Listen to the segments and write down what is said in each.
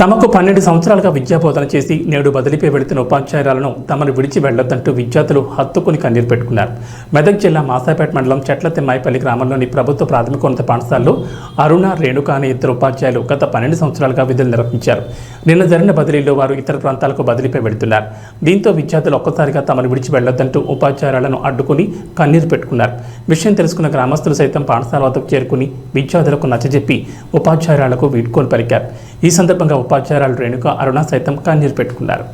తమకు 12 సంవత్సరాలుగా విద్యాబోధన చేసి నేడు బదిలీపై వెళుతున్న ఉపాధ్యాయురాలను తమను విడిచి వెళ్లొద్దంటూ విద్యార్థులు హత్తుకుని కన్నీరు పెట్టుకున్నారు. మెదక్ జిల్లా మాసాపేట మండలం చెట్లతిమ్మాయిపల్లి గ్రామంలోని ప్రభుత్వ ప్రాథమికోన్నత పాఠశాలలో అరుణ, రేణుక అనే ఇద్దరు ఉపాధ్యాయులు గత 12 సంవత్సరాలుగా విధులు నిర్వహించారు. నిన్న జరిగిన బదిలీలో వారు ఇతర ప్రాంతాలకు బదిలీపై వెళుతున్నారు. దీంతో విద్యార్థులు ఒక్కసారిగా తమను విడిచి వెళ్లొద్దంటూ ఉపాధ్యాయురాలను అడ్డుకుని కన్నీరు పెట్టుకున్నారు. విషయం తెలుసుకున్న గ్రామస్తులు సైతం పాఠశాల వద్దకు చేరుకుని విద్యార్థులకు నచ్చజెప్పి ఉపాధ్యాయురాలకు వీడ్కోలు పలికారు. ఈ సందర్భంగా ఉపాధ్యాయురాలు రేణుక, అరుణ సైతం కన్నీరు పెట్టుకున్నారు.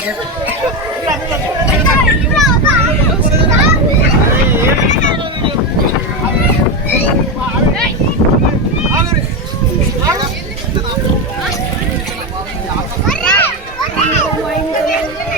Yeah.